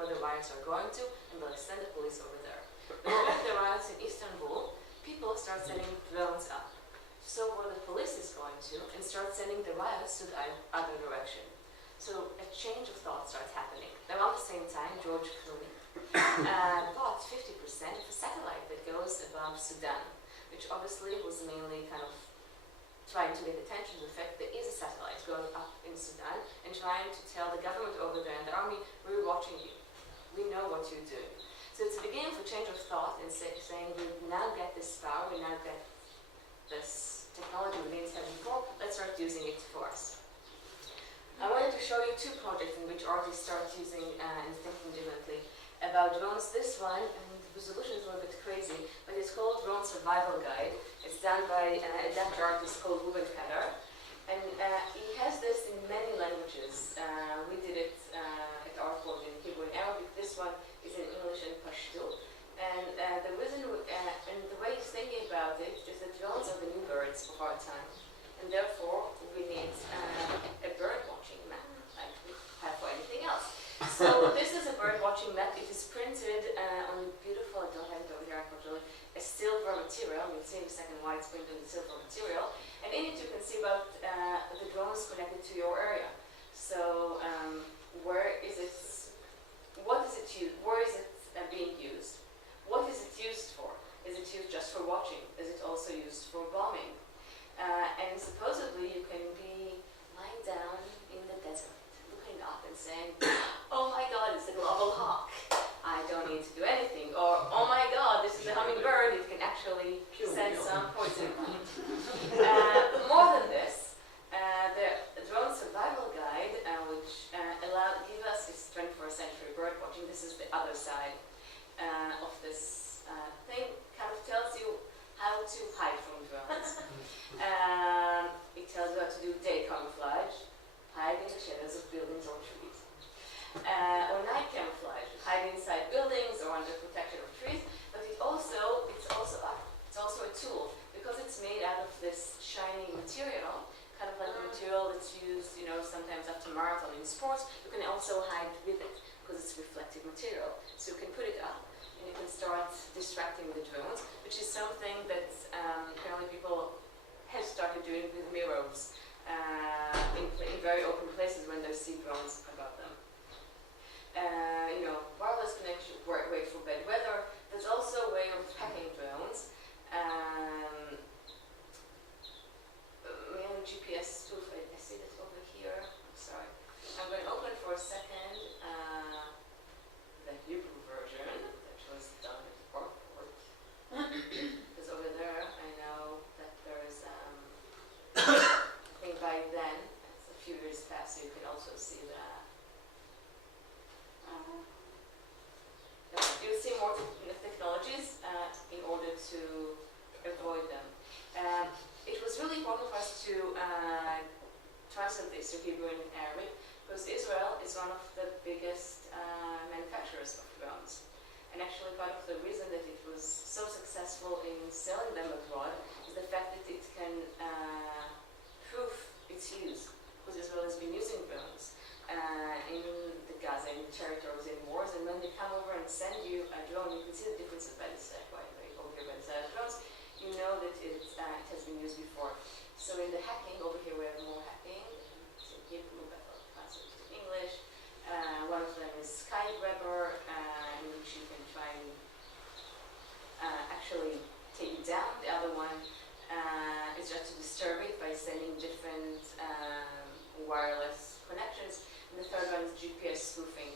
where the riots are going to, and they'll send the police over there. But during the riots in Istanbul, people start sending drones up. So where the police is going to, and start sending the riots to the other direction. So a change of thought starts happening. Around the same time, George Clooney bought 50% of a satellite that goes above Sudan, which obviously was mainly kind of trying to get attention to the fact there is a satellite going up in Sudan and trying to tell the government over there and the army, we're watching you. We know what you're doing. So it's a beginning of a change of thought and saying we now get this power, we now get this technology we didn't have before, let's start using it for us. I wanted to show you two projects in which artists start using and thinking differently about drones. This one, and the resolution is a little bit crazy, but it's called Drone Survival Guide. It's done by a Dutch artist called Vardit. And he has this in many languages. We did it at our course in Hebrew and Arabic. This one is in English and Pashto. And the reason, and the way he's thinking about it is that drones are the new birds of our time. And therefore, we need a bird watching map, like we have for anything else. So this is a bird watching map. It is printed on beautiful, I don't have it over here unfortunately, a silver material. You'll see in a second why it's printed in silver material. And in it you can see about the drones connected to your area. So where is it, what is it used, where is it being used? What is it used for? Is it used just for watching? Is it also used for bombing? And supposedly you can be lying down in the desert, looking up and saying, oh my God, it's a global hawk. I don't need to do anything. Or, oh my God, this is a hummingbird. It can actually send some poison. More than this, the Drone Survival Guide, which give us this 21st century bird watching, this is the other side of this thing, kind of tells you how to hide from drones. It tells you how to do day camouflage, hide in the shadows of buildings or trees. Or night camouflage, hide inside buildings or under protection of trees. But it's also a tool because it's made out of this shiny material, kind of like the material that's used, sometimes after marathon in sports. You can also hide with it because it's reflective material. So you can put it up and you can start distracting the drones, which is something that apparently people have started doing with mirrors in very open places when they see drones above them. Wireless connection, way for bad weather. There's also a way of hacking drones. We have a GPS spoof. I see that over here. I'm sorry. I'm going to open for a second the Hebrew version that was done at the airport. Because over there, I know that there's, I think by then, it's a few years past, so you can also see that. You'll see more technologies in order to avoid them. It was really important for us to translate this to Hebrew and Arabic because Israel is one of the biggest manufacturers of drones. And actually part of the reason that it was so successful in selling them abroad is the fact that it can prove its use, because Israel has been using drones in the Gaza, in the territories, in wars, and when they come over and send you a drone, you can see the differences by the side, over here by the side of drones, you know that it has been used before. So in the hacking, over here we have more hacking, it's in Hebrew, but I'll translate it to English. One of them is Skywrapper, in which you can try and actually take it down. The other one is just to disturb it by sending different wireless connections. And the third one is GPS spoofing.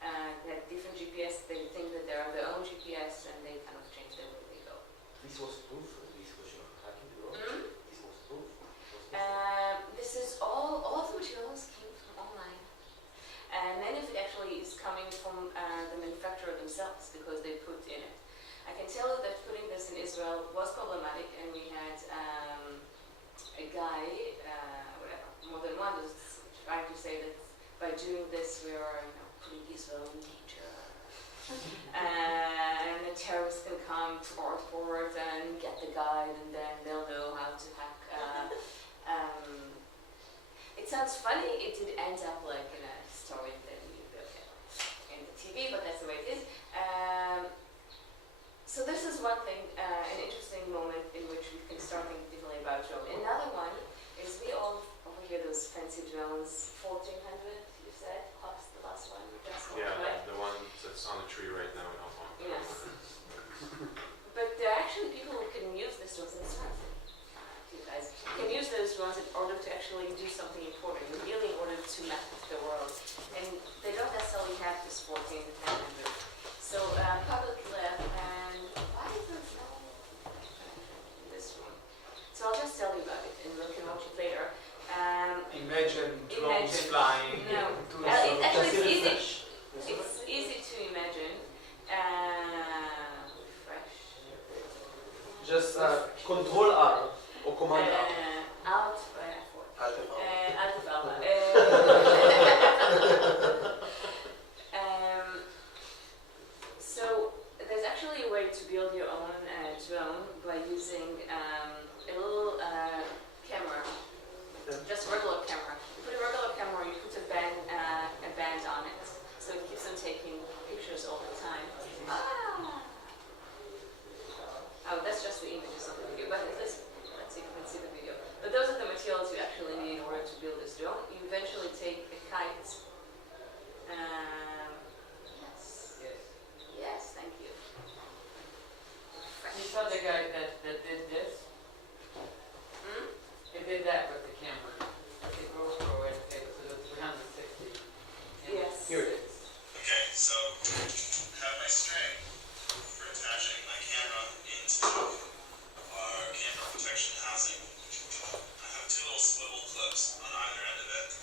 They have different GPS, they think that they are their own GPS, and they kind of change them where they go. This was proof, this question of hacking the drone? Mm-hmm. This was proof? This is all of the materials came from online. And many of it actually is coming from the manufacturer themselves because they put in it. I can tell you that putting this in Israel was problematic, and we had a guy, more than one, was trying to say that by doing this we are putting Israel in danger. And the terrorists can come to our port and get the guide, and then they'll know how to hack. It sounds funny, it did end up like in a story that in the TV, but that's the way it is. So this is one thing, an interesting moment in which we can start thinking differently about drone. Another one is we all over here those fancy drones, 1400 you said, cost the last one, just one, Yeah, right? the one that's on the tree right now in Hong Kong. Yes. But there are actually people who can use these drones, and it's fun. You guys can use those drones in order to actually do something important, really in order to map the world. And they don't necessarily have this 1400. So public lab, and why is there no in this room? So I'll just tell you about it, and we can watch it later. Imagine drones flying. No, to actually it's easy. Refresh. It's easy to imagine. Refresh. Just control R or command R. Alt Alt F. Alt F. So there's actually a way to build your own drone by using a little camera, just a regular camera. You put a regular camera, you put a band on it, so it keeps on taking pictures all the time. Oh, that's just the images of the video, but let's see if you can see the video. But those are the materials you actually need in order to build this drone. You eventually take a kite. Yes, thank you. You saw the guy that did this? Hmm? He did that with the camera. The GoPro and it was 360. Yes. Here it is. Okay, so I have my string for attaching my camera into our camera protection housing. I have two little swivel clips on either end of it.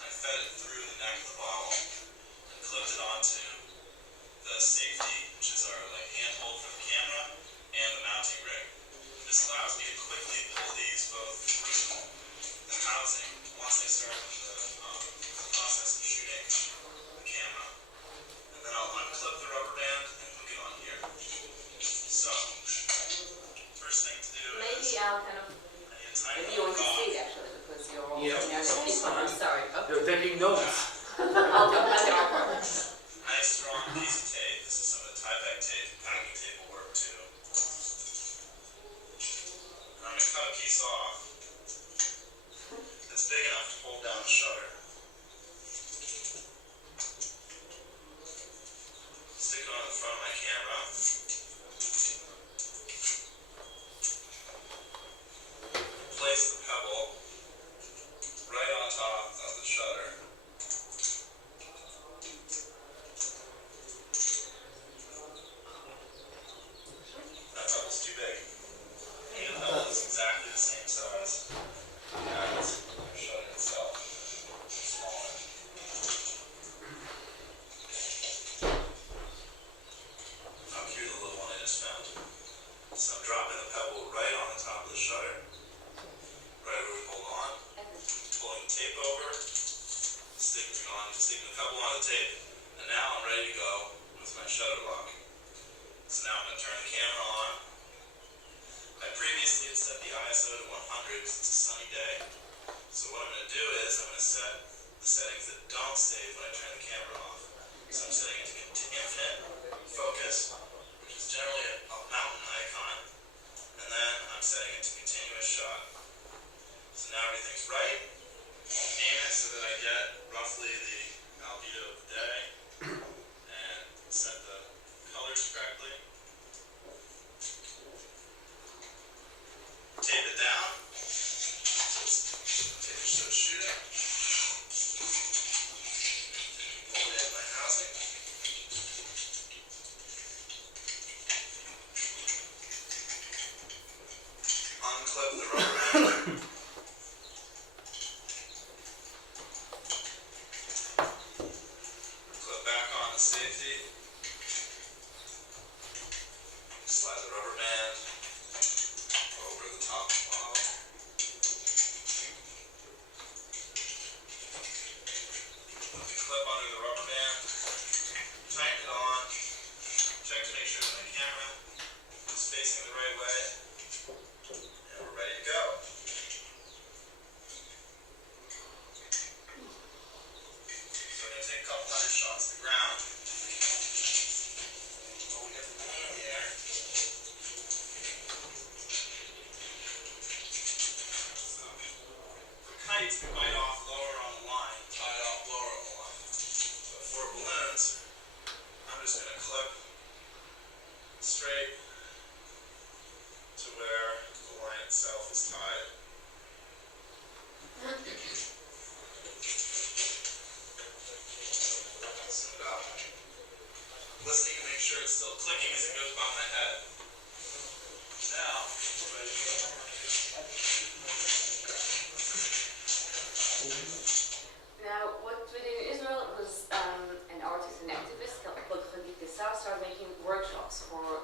I fed it through the neck of the bottle and clipped it onto the safety, which is our handhold for the camera, and the mounting rig. This allows me to quickly pull these both through the housing once I start the process of shooting the camera. And then I'll unclip the rubber band and hook it on here. So, first thing to do Maybe is I'll kind of. Maybe you want to see it actually because you're all. Yeah. I'm sorry. Okay. You're taking notes. I'll talk about the artwork. Nice strong piece of tape. This is some of the Tyvek tape. Packing tape will work too. And I'm going to cut a piece off that's big enough to hold down the shutter. Stick it on the front of my camera. Place the pebble right on top of the shutter. That pebble's too big. The pebble is exactly the same size as the shutter itself. Smaller. Now here's the little one I just found. So I'm dropping the pebble right on the top of the shutter. Right where we hold on. Pulling the tape over. Sticking the pebble on the tape. And now I'm ready to go with my shutter lock. So now I'm going to turn the camera on. I previously had set the ISO to 100 because it's a sunny day. So what I'm going to do is I'm going to set the settings that don't save when I turn the camera off. So I'm setting it to infinite focus, which is generally a mountain icon. And then I'm setting it to continuous shot. So now everything's right. Aim it so that I get roughly the albedo of the day. And set the colors correctly. bite off lower on the line. Bite off lower on the line. But for balloons, I'm just going to clip straight to where the line itself is tied. Loosen it up. Listening to make sure it's still clicking as it goes by my head. Now, we're ready to go. Now, what we did in Israel was an artist and activist called Vardit started making workshops for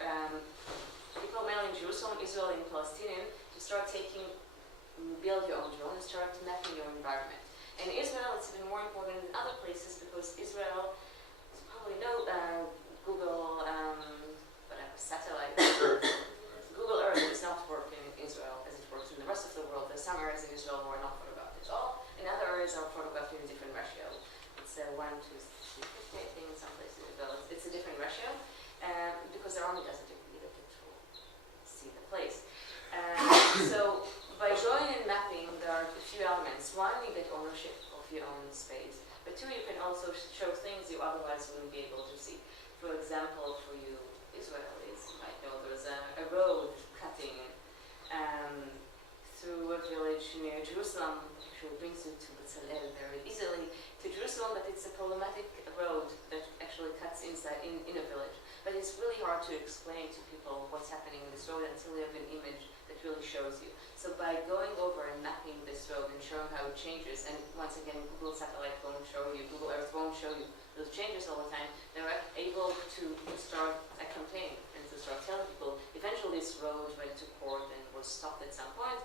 people mainly in Jerusalem, Israel, and Palestinian to start build your own drone and start mapping your environment. And in Israel, it's even more important than other places because Israel, you probably know Google, whatever, satellite. Google Earth does not work in Israel as it works in the rest of the world. There's some areas in Israel who are not photographed at all, and other areas are photographed in a different ratio. It's 1 to 350, I think, in some places as well. It's a different ratio because the army doesn't agree that it will see the place. So by drawing and mapping, there are a few elements. One, you get ownership of your own space, but two, you can also show things you otherwise wouldn't be able to see. For example, for you Israelis, you might know there's a road cutting through a village near Jerusalem, which brings you to Bezalel very easily to Jerusalem, but it's a problematic road that actually cuts inside in a village. But it's really hard to explain to people what's happening in this road until you have an image that really shows you. So by going over and mapping this road and showing how it changes, and once again, Google Satellite won't show you, Google Earth won't show you those changes all the time, they're able to start a campaign and to start telling people, eventually this road went to court and was stopped at some point,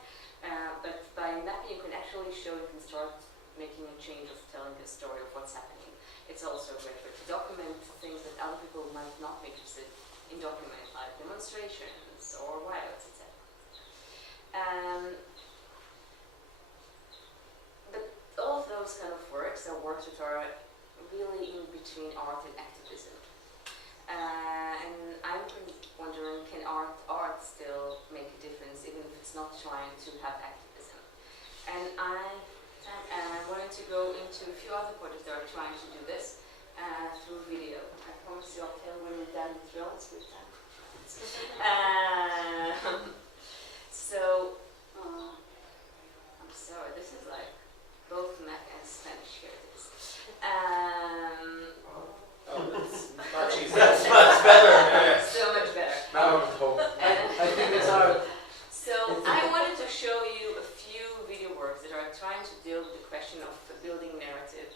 but by mapping you can actually show, you can start making a change of telling a story of what's happening. It's also a great way to document things that other people might not be interested in documenting, like demonstrations or riots, etc. But all of those kind of works are works that are really in between art and activism. And I'm wondering, can art still make a difference even if it's not trying to have activism? And I wanted to go into a few other projects that are trying to do this through video. I promise you I'll tell when we're done with drones with them. So, I'm sorry, this is like both Mac and Spanish. Here it is. That's much easier. That's much better. Yeah. So much better. Now I'm home. I think it's hard. So I wanted to show you a few video works that are trying to deal with the question of building narrative.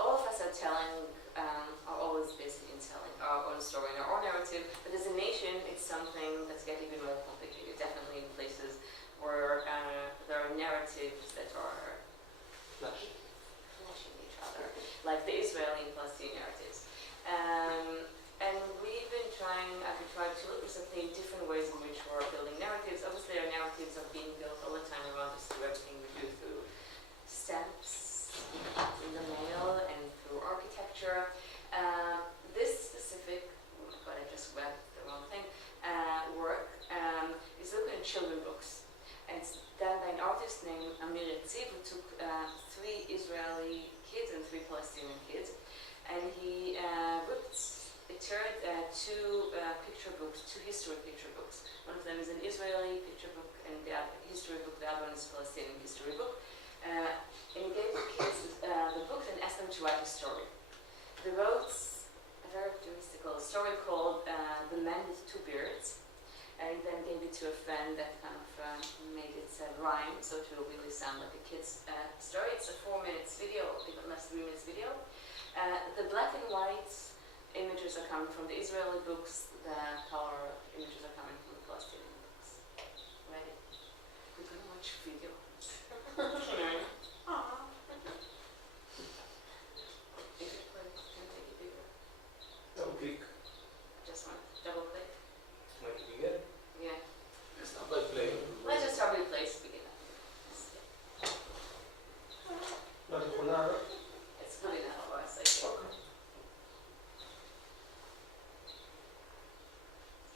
All of us are always busy in telling our own story and our own narrative, but as a nation, it's something that's getting even more complicated, definitely in places where there are narratives that are flashing each other, like the Israeli and Palestinian narratives. And I've tried to look recently at different ways in which we're building narratives. Obviously, our narratives are being built all the time around us through everything we do, through stamps in the mail and through architecture. This specific, but I just read the wrong thing, work is looking at children books. And it's done by an artist named Amir Yatziv, who took 3 Israeli kids and 3 Palestinian kids. And he turned 2 picture books, 2 history picture books. One of them is an Israeli picture book, and the other history book, the other one is a Palestinian history book. And he gave the kids the books and asked them to write a story. They wrote a very optimistical story called The Man with 2 Beards. And then gave it to a friend that kind of made it rhyme, so it will really sound like a kid's story. It's a 4 minutes video, even less 3 minutes video. The black and white images are coming from the Israeli books, the color images are coming from the Palestinian books. Ready? We're going to watch video. Aww. If it plays, can take it bigger. Double click. Just one. Double click. Make it bigger. Yeah. It's not like playing. Let's just start with place to begin. It's good enough for us, I think.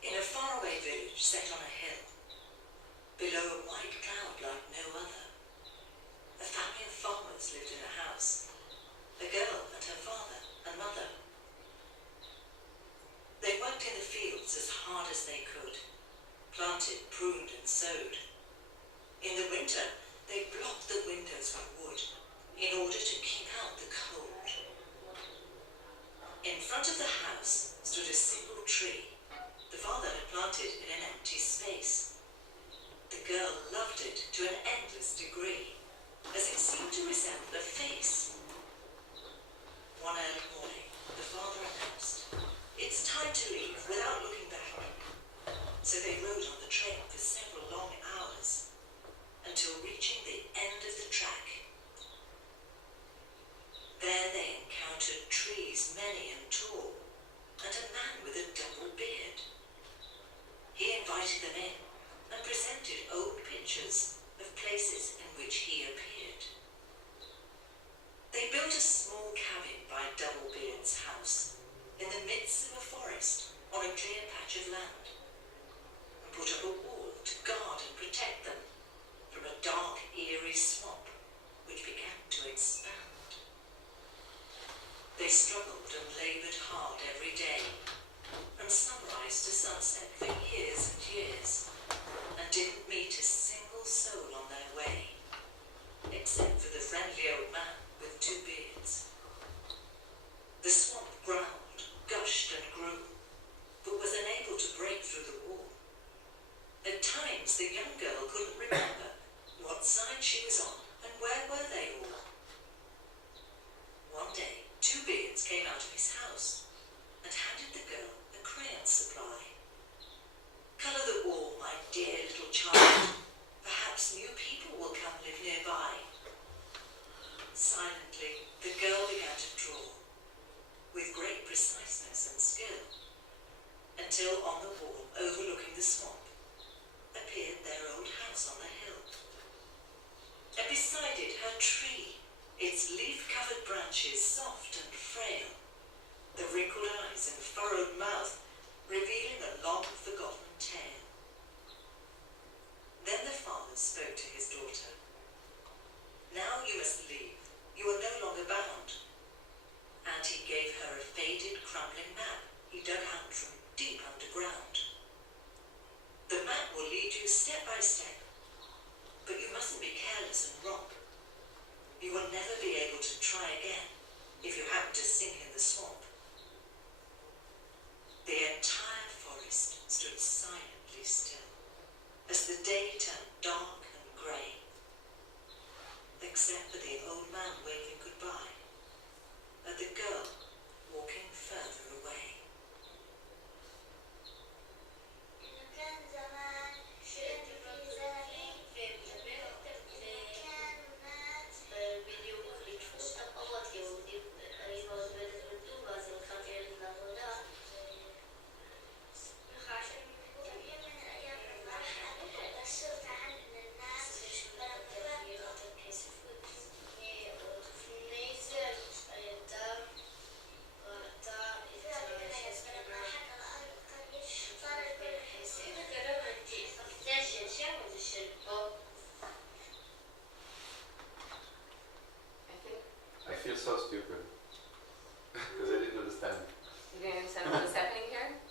In a faraway village set on a hill, below a white cloud like no other, a Italian farmers lived in a house. A girl and her father and mother. They worked in the fields as hard as they could. Planted, pruned and sowed. In the winter, they blocked the windows with wood in order to keep out the cold. In front of the house stood a single tree the father had planted in an empty space. The girl loved it to an endless degree, as it seemed to resemble a face. One early morning, the father announced, "It's time to leave without looking back." So they rode on the train for several long hours, until reaching the end of the track. There they encountered trees many and tall, and a man with a double beard. He invited them in and presented old pictures of places in which he appeared. They built a small cabin by Doublebeard's house in the midst of a forest on a clear patch of land, and put up a wall to guard and protect them from a dark, eerie swamp which began to expand. They struggled and laboured hard every day, from sunrise to sunset for years and years, and didn't meet a single soul on their way, except for the friendly old man with two beards. The swamp growled, gushed and grew, but was unable to break through the wall. At times the young girl couldn't remember what side she was on and where were they all. One day, Two Beards came out of his house and handed the girl a crayon supply. "Colour the wall, my dear little child. Perhaps new people will come live nearby." Silently, the girl began to draw, with great preciseness and skill, until on the wall overlooking the swamp appeared their old house on the hill. And beside it her tree, its leaf-covered branches soft and frail, the wrinkled eyes and furrowed mouth revealing a long-forgotten tale. Then the father spoke to his daughter. "Now you must leave. You are no longer bound." And he gave her a faded, crumbling map he dug out from deep underground. "The map will lead you step by step, but you mustn't be careless and romp. You will never be able to try again if you happen to sink in the swamp." The entire forest stood silently still as the day turned dark and grey, except for the old man waving goodbye and the girl walking further away. I feel so stupid. Because I didn't understand. You didn't understand what was happening here?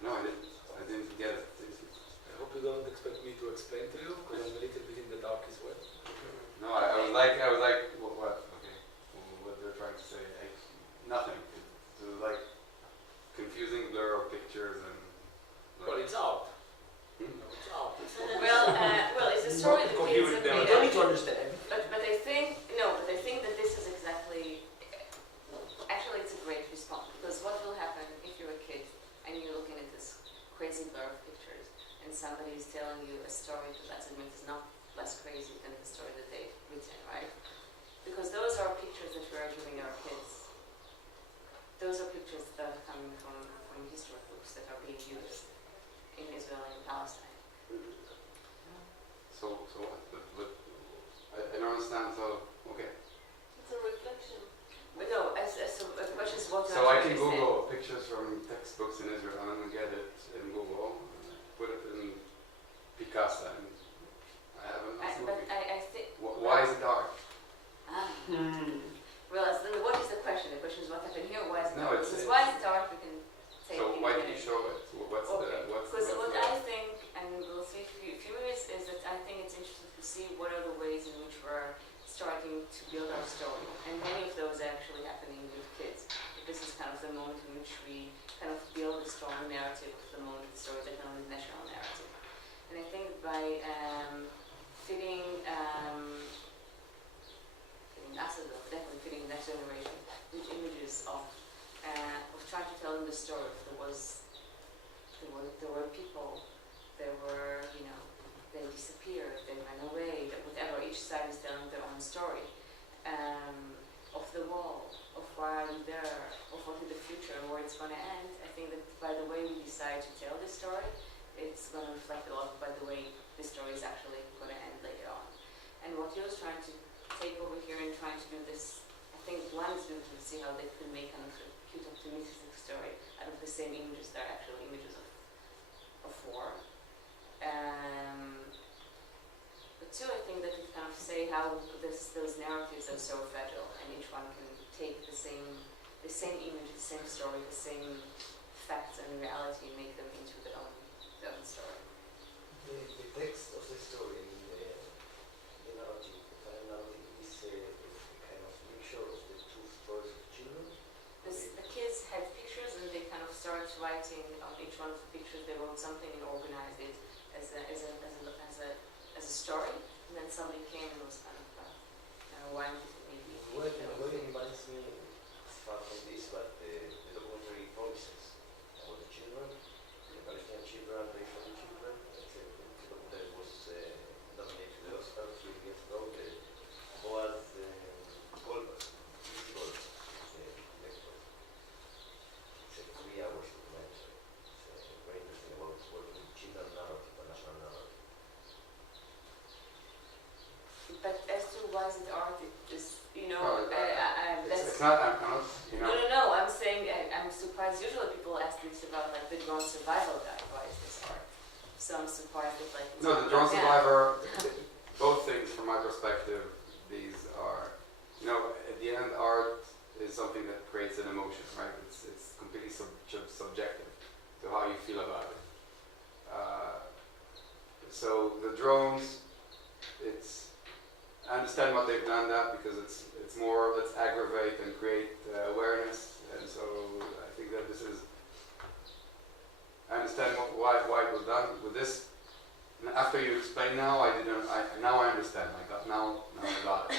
No, I didn't get it. I hope you don't expect me to explain to you, because I'm a little bit in the dark as well. No, I was like, what? Okay. What they're trying to say. Nothing. It was like confusing blur of pictures and. Well, it's out. Hmm? No, it's out. Well, it's a story that kids have You made don't up. need to understand. But I think that this is exactly. Actually, it's a great response, because what will happen if you're a kid and you're looking at this crazy blur of pictures, and somebody is telling you a story that doesn't mean it's not less crazy than the story that they've written, right? Because those are pictures that we are giving our kids. Those are pictures that are coming from history books that are being used in Israel and Palestine. So what? But I don't understand. So okay. It's a reflection. But no, so the question is what. So I can Google pictures from textbooks in Israel and I'm gonna get it in Google, put it in Picasso, and I have a nice movie. But I think. Why is it dark? And what he was trying to take over here and trying to do this, I think one is to see how they could make kind of a cute optimistic story out of the same images that are actually images of war. But two, I think that we kind of say how those narratives are so fragile, and each one can take the same image, the same story, the same facts and reality, and make them into their own story. The text of the story in the narrative, the narrative is a kind of mixture of the two stories of children. The kids had pictures, and they kind of started writing on each one of the pictures. They wrote something and organized it as a story, and then somebody came and was kind of why maybe. Well, in a way, it reminds me, far from this, but the documentary Voices about the children, the Palestinian children, the Israeli children. The documentary was nominated to the Oscar 3 years ago. Was Goldberg, the director. It's a 3 hours documentary. It's very interesting about working with children narrative, the national narrative. But as to why is it art, it's It's not, I'm not, No, I'm saying I'm surprised. Usually people ask this about like the drone survival guy. Why is this art? So I'm surprised that like. No, the drone survivor, both things from my perspective, these are, at the end art is something that creates an emotion, right? It's completely subjective to how you feel about it. So the drones, I understand what they've done that because it's more, let's aggravate and create awareness, and so I think that this is, I understand why it was done with this. And after you explain now, now I understand. Now I got it.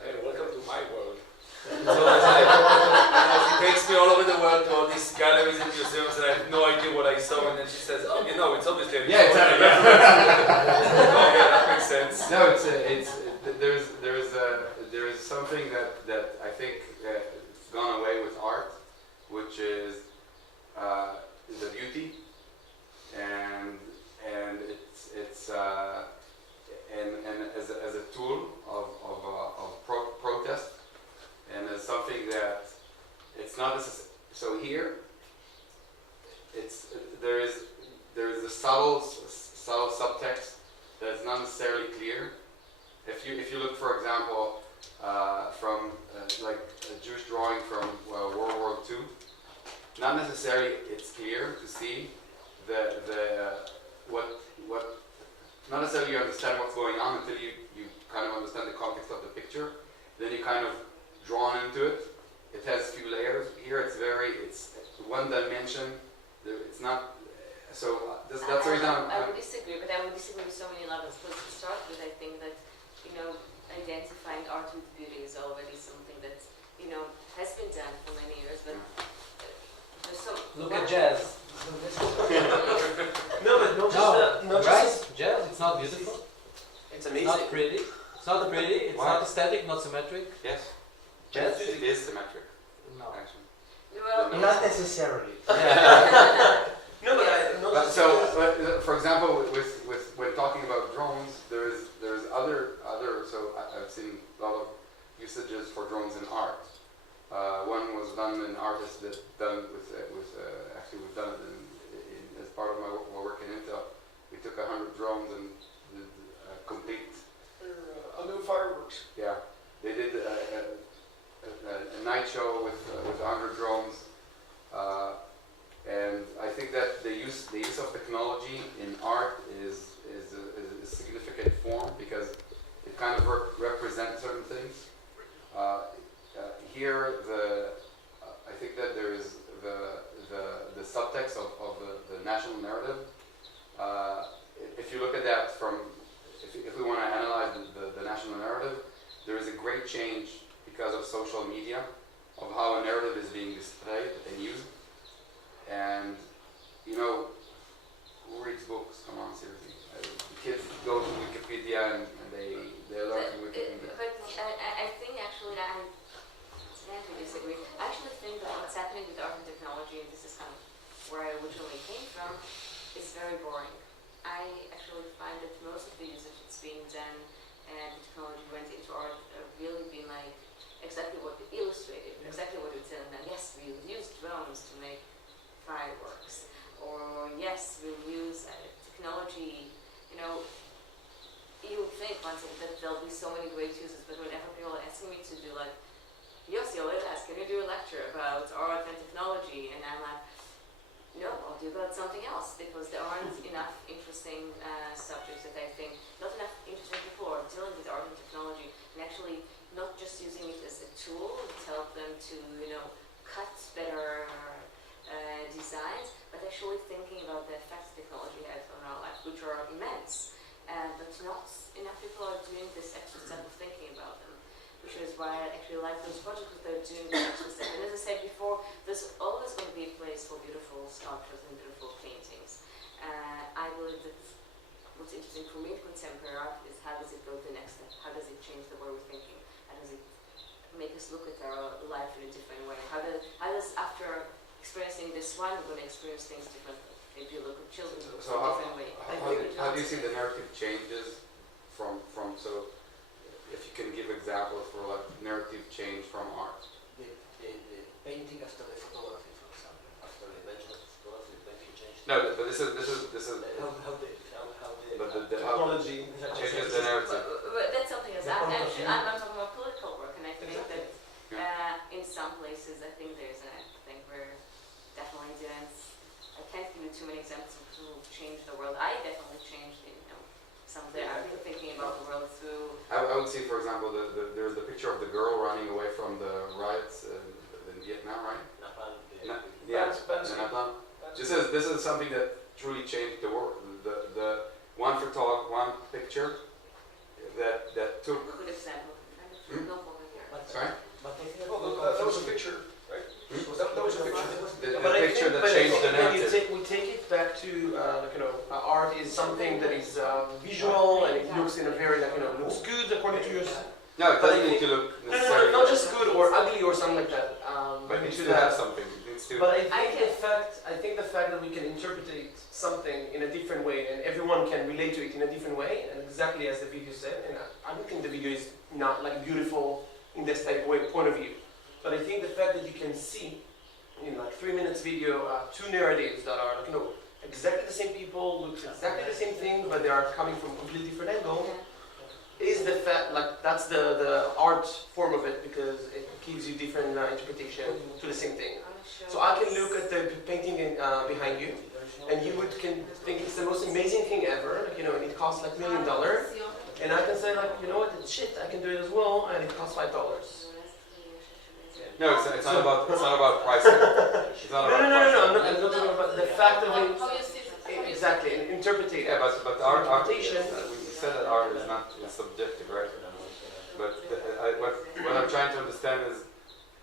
Hey, welcome to my world. She takes me all over the world to all these galleries and museums, and I have no idea what I saw. And then she says, "Oh, it's obviously." Yeah, exactly. Okay, that makes sense. No, there is something that I think has gone away with art, which is the beauty, and it's as a tool of protest, and as something that it's not necessary. So here, there is a subtle subtext that's not necessarily clear. If you look, for example, from like a Jewish drawing from World War II, not necessarily it's clear to see what not necessarily you understand what's going on until you kind of understand the context of the picture. Then you kind of drawn into it. It has few layers. Here it's one dimension. It's not. So that's the reason. I would disagree, but I would disagree with so many levels. Because to start with, I think that identifying art with beauty is already something that has been done for many years. But there's so Look at jazz. Jazz, it's not beautiful. It's It's amazing. not pretty. It's not pretty. It's Why? not aesthetic. Not symmetric. Yes. Jazz? It is symmetric, No. actually. well, Not necessarily. No, but I no. But so, for example, with when talking about drones, there's other. So I've seen a lot of usages for drones in art. One was done in artists that done with actually we've done it in as part of my work in Intel. We took 100 drones and did a complete. I'll do fireworks. Yeah, they did a night show with 100 drones, and I think that the use of technology in art is a significant form because it kind of represents certain things. Here, I think that there is the subtext of the national narrative. If you look at that if we want to analyze the national narrative, there is a great change because of social media, of how a narrative is being displayed and used. And, who reads books? Come on, seriously. The kids go to Wikipedia and they learn from Wikipedia. But I think actually I disagree. I actually think that what's happening with art and technology, and this is kind of where I originally came from, is very boring. I actually find that most of the usage that's being done and technology went into art really been like exactly what we illustrated, exactly what we said. And yes, we use drones to make fireworks, or yes, we'll use technology. You know, you would think once that there'll be so many great uses, but whenever people are asking me to do like, Yossi, can you do a lecture about art and technology? And I'm like, no, I'll do about something else, because there aren't enough interesting subjects that I think, not enough interesting people are dealing with art and technology, and actually not just using it as a tool to help them to, you know, cut better designs, but actually thinking about the effects technology has on our life, which are immense. But not enough people are doing this extra step of thinking about them, which is why I actually like those projects that they're doing this extra step. And as I said before, there's always going to be a place for beautiful sculptures and beautiful paintings. I believe that what's interesting for me in contemporary art is how does it go the next step? How does it change the way we're thinking? How does it make us look at our life in a different way? How does after experiencing this one, we're going to experience things differently? Maybe you look at children in a different way. How do you see the narrative changes from so if you can give examples for like narrative change from art? The painting after the photography, for example, after the invention of photography, the painting changed. No, but this is How but the Technology. changes the narrative. But that's something else. I'm talking about political work, and I think that in some places, I think there's I think we're definitely didn't. I can't give you too many examples of who changed the world. I definitely changed, you know, some of the. I've been thinking about the world through. I would see, for example, there's the picture of the girl running away from the riots in Vietnam, right? Yeah, in Nepal. This is something that truly changed the world. The one picture that took. A good example. No over here. Sorry. That was a picture, right? That was a picture. The picture that changed the narrative. We take it back to art is something that is visual and it looks in a very looks good according to your. No, it doesn't need to look No, necessarily. not just good or ugly or something like that. But it needs to to have something. It needs to. But I think the fact that we can interpret something in a different way and everyone can relate to it in a different way, and exactly as the video said, and I don't think the video is not like beautiful in this type of way, point of view. But I think the fact that you can see in like 3 minutes video two narratives that are exactly the same people, look exactly the same thing, but they are coming from a completely different angle. Is the fact that's the art form of it, because it gives you different interpretation to the same thing. So I can look at the painting behind you, and you can think it's the most amazing thing ever, and it costs like $1 million, and I can say like, you know what, it's shit, I can do it as well, and it costs $5. No, it's not about pricing. It's not about No, I'm not talking about the fact of it. How you see it. Exactly, interpretation. Yeah, but art we said that art is not subjective, right? But what I'm trying to understand is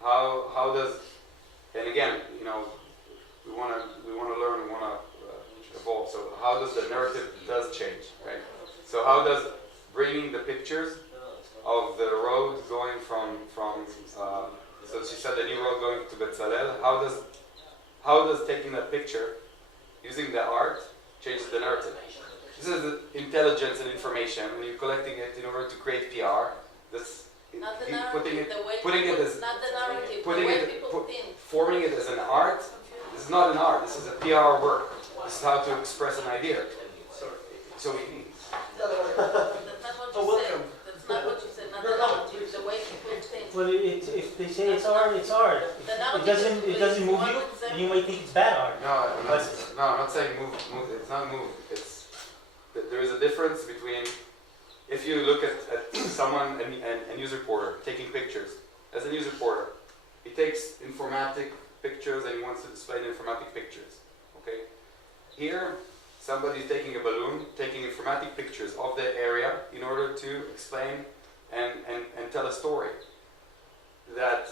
how does, and again, we want to learn, we want to evolve. So how does the narrative does change, right? So how does bringing the pictures of the road going from so she said the new road going to Betzalel, how does taking that picture using the art change the narrative? This is the intelligence and information. When you're collecting it in order to create PR, Not the narrative, forming it as an art. This is not an art. This is a PR work. This is how to express an idea. So That's not what you said. That's not what you said. Not the narrative, the way people think. Well, if they say it's art, it's art. It doesn't move you, you might think it's bad art. no, I'm not saying move. It's not move. There is a difference between if you look at someone, a news reporter, taking pictures. As a news reporter, he takes informatic pictures and he wants to display the informatic pictures. Okay? Here, somebody's taking a balloon, taking informatic pictures of the area in order to explain and tell a story. That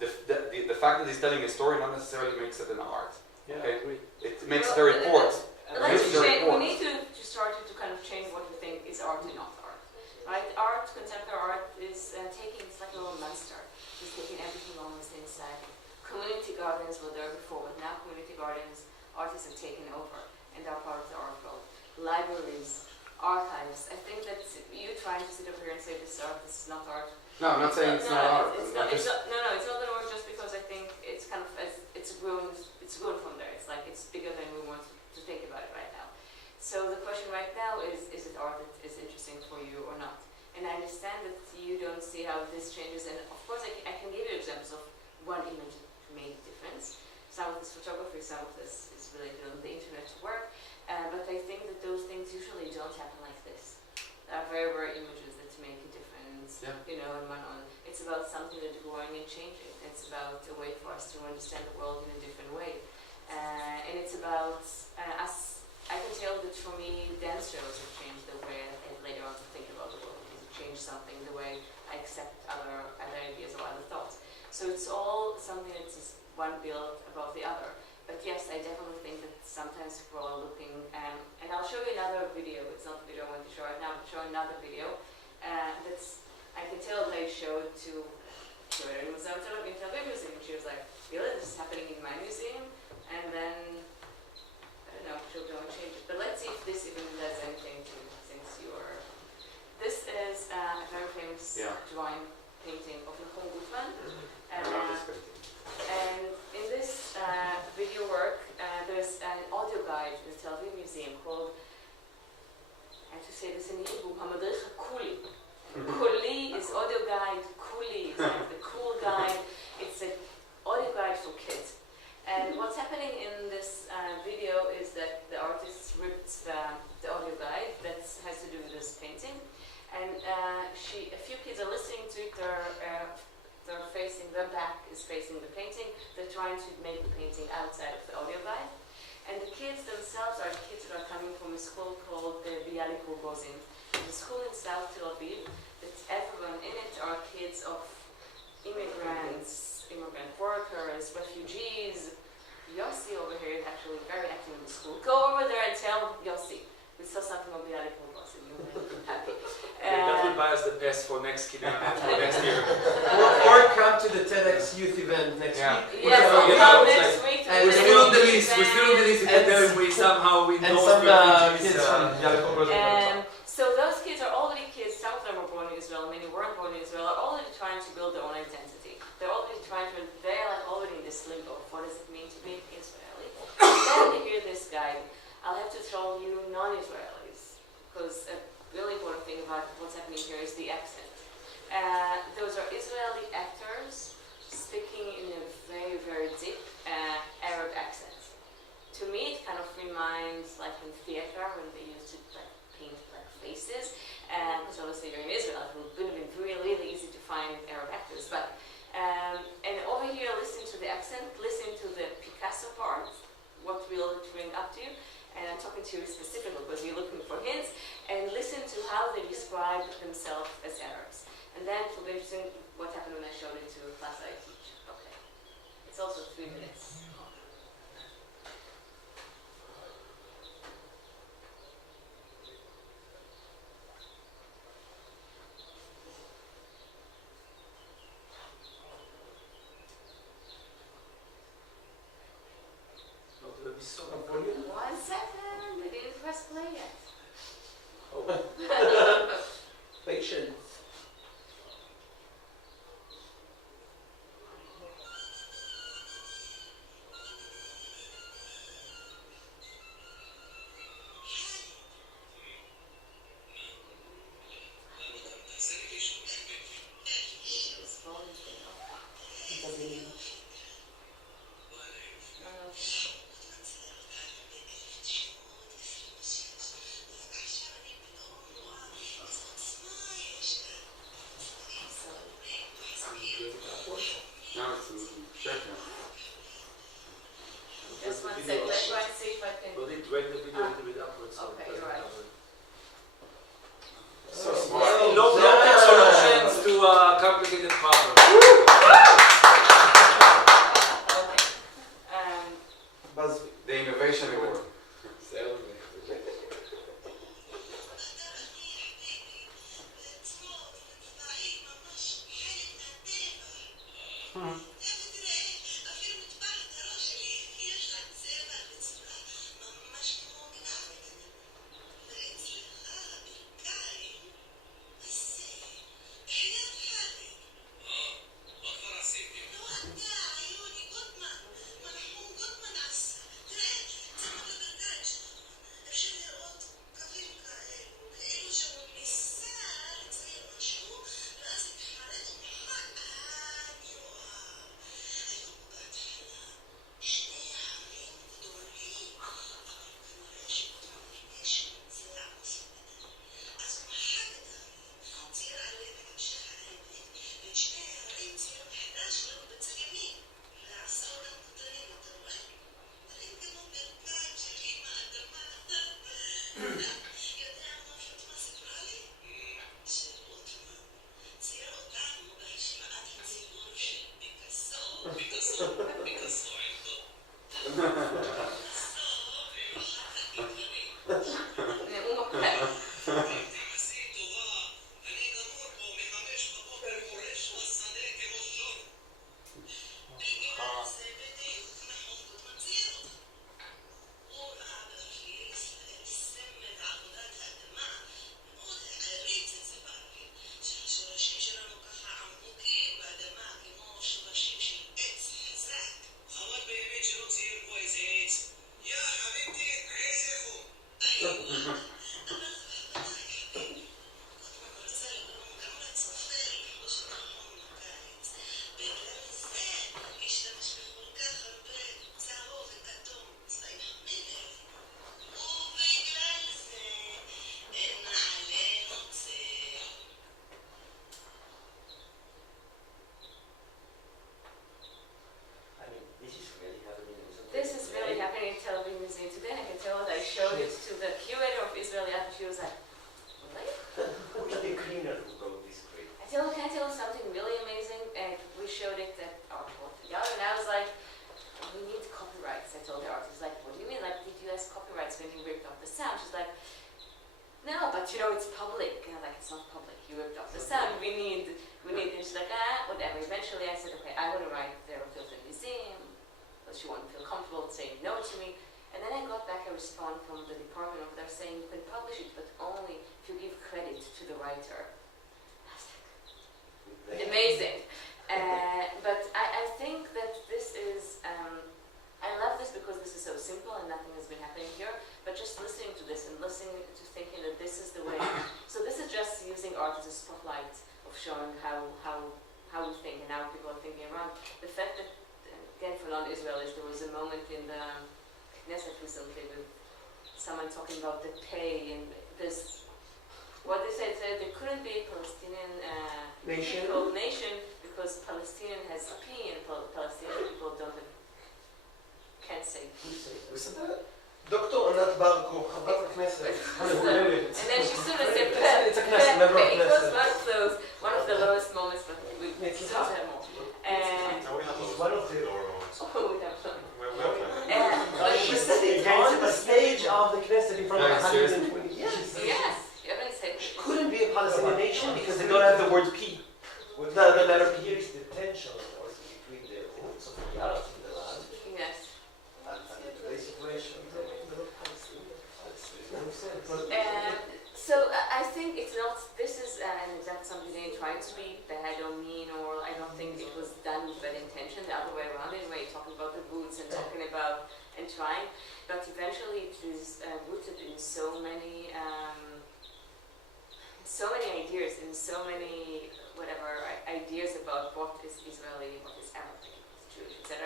the fact that he's telling a story not necessarily makes it an art. Okay? It makes it a report. We need to start to kind of change what we think is art and not art. Right? Art, contemporary art, is it's like a little monster. It's taking everything almost inside. Community gardens were there before, but now community gardens, artists have taken over, and are part of the art world. Libraries archives. I think that you trying to sit up here and say this is art, this is not art. No, I'm not saying it's not art. It's not, it's not, no, no, it's not an art just because I think it's kind of, it's grown from there. It's like, it's bigger than we want to think about it right now. So the question right now is it art that is interesting for you or not? And I understand that you don't see how this changes, and of course I can give you examples of one image that made a difference. Some of this photography, some of this is related on the internet to work, but I think that those things usually don't happen like this. There are very rare images that make a difference, you know, in one on. It's about something that's growing and changing. It's about a way for us to understand the world in a different way. And it's about us. I can tell that for me, dance shows have changed the way I later on to think about the world. Because it changed something, the way I accept other ideas or other thoughts. So it's all something that's just one built above the other. But yes, I definitely think that sometimes people are looking, and I'll show you another video. It's not the video I want to show right now, but show another video. That's, I can tell that I showed to her in Museum Tel Aviv Museum. She was like, really, this is happening in my museum? And then, I don't know, she'll go and change it. But let's see if this even does anything to, since you are, this is a very famous drawing painting of Nicole Gutman. And in this video work, there's an audio guide in the Tel Aviv Museum called, I have to say this in Hebrew, Hamadrich Kuli. Kuli is audio guide, Kuli is like the cool guide. It's an audio guide for kids. And what's happening in this video is that the artist ripped the audio guide that has to do with this painting. And a few kids are listening to it, they're facing, their back is facing the painting. They're trying to make the painting outside of the audio guide. And the kids themselves are kids that are coming from a school called the Bialik Rogozin. The school in South Tel Aviv, that everyone in it are kids of immigrants, immigrant workers, refugees. Yossi over here is actually very active in the school. Go over there and tell Yossi. We saw something on Bialik Rogozin. You'll be happy. That will buy us the best for next KINNERNET for next year. Or come to the TEDx youth event next week. Yes, So, we'll you know, come it's next like- week. We're still on the list. We're still on the list. You can tell we somehow we And know some refugees. kids from Bialik Rogozin. So those kids are already kids, some of them were born in Israel, many weren't born in Israel, are already trying to build their own identity. They're already they're like already in this limbo of what does it mean to be Israeli. And then you hear this guy, I'll have to tell you non-Israelis, because a really important thing about what's happening here is the accent. Those are Israeli actors speaking in a very, very deep Arab accent. To me, it kind of reminds like in theater when they used to like paint like faces, because obviously you're in Israel, it would have been really, really easy to find Arab actors. But and over here, listen to the accent, listen to the Picasso part, what will it bring up to you. And I'm talking to you specifically because you're looking for hints, and listen to how they describe themselves as Arabs. And then it will be interesting what happened when I showed it to a class I teach. Okay. It's also 3 minutes. So, 1 second, we didn't press play yet. Patience. no, but you know, it's public. And I'm like, it's not public. You ripped off the sun. We need. And she's like, whatever. Eventually, I said, okay, I want to write there to the museum, but she wouldn't feel comfortable saying no to me. And then I got back a response from the department over there saying, you can publish it, but only if you give credit to the writer. I was like, amazing. But I think that this is, I love this because this is so simple and nothing has been happening here, but just listening to this and listening to thinking that this is the way. So this is just using art as a spotlight of showing how we think and how people are thinking around. The fact that, again, for non-Israelis, there was a moment in the Knesset recently with someone talking about the pay and this, what they said there couldn't be a Palestinian nation because Palestinian has P and Palestinian people can't say P. דוקטור ענת ברקו, חברת הכנסת המהוללת. And then she soon said, it's a Knesset, member of it was Knesset. one of the lowest moments, but we soon have more. Now we have He's those one of the lower moments. Oh, we have some. We have plenty. But She said it on the stage of the Knesset in front of Yeah, 120. Yes. yes, you haven't said She couldn't be a Palestinian nation because they don't have the word P. The letter P. Here is the tension also between the roots of reality in the land yes. and today's situation. So I think it's not, this is an exact something they tried to be bad or mean, or I don't think it was done with bad intention, the other way around anyway, talking about the boots and talking about and trying, but eventually it is rooted in so many ideas, in so many whatever ideas about what is Israeli, what is Arabic, what is Jewish, etc.,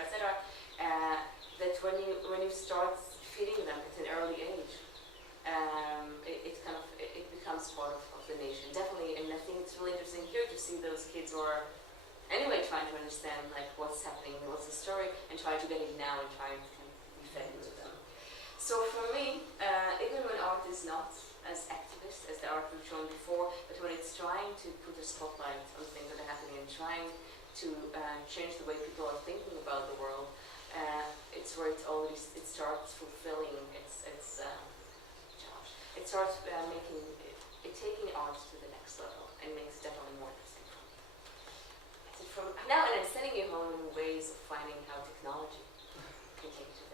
that when you start feeding them at an early age, it becomes part of the nation, definitely. And I think it's really interesting here to see those kids who are anyway trying to understand like what's happening, what's the story, and trying to get it now and trying to be fed into them. So for me, even when art is not as activist as the art we've shown before, but when it's trying to put a spotlight on things that are happening and trying to change the way people are thinking about the world, it's where it starts fulfilling it starts taking art to the next level and makes it definitely more interesting for me. So from now, and I'm sending you home in ways of finding how technology can take to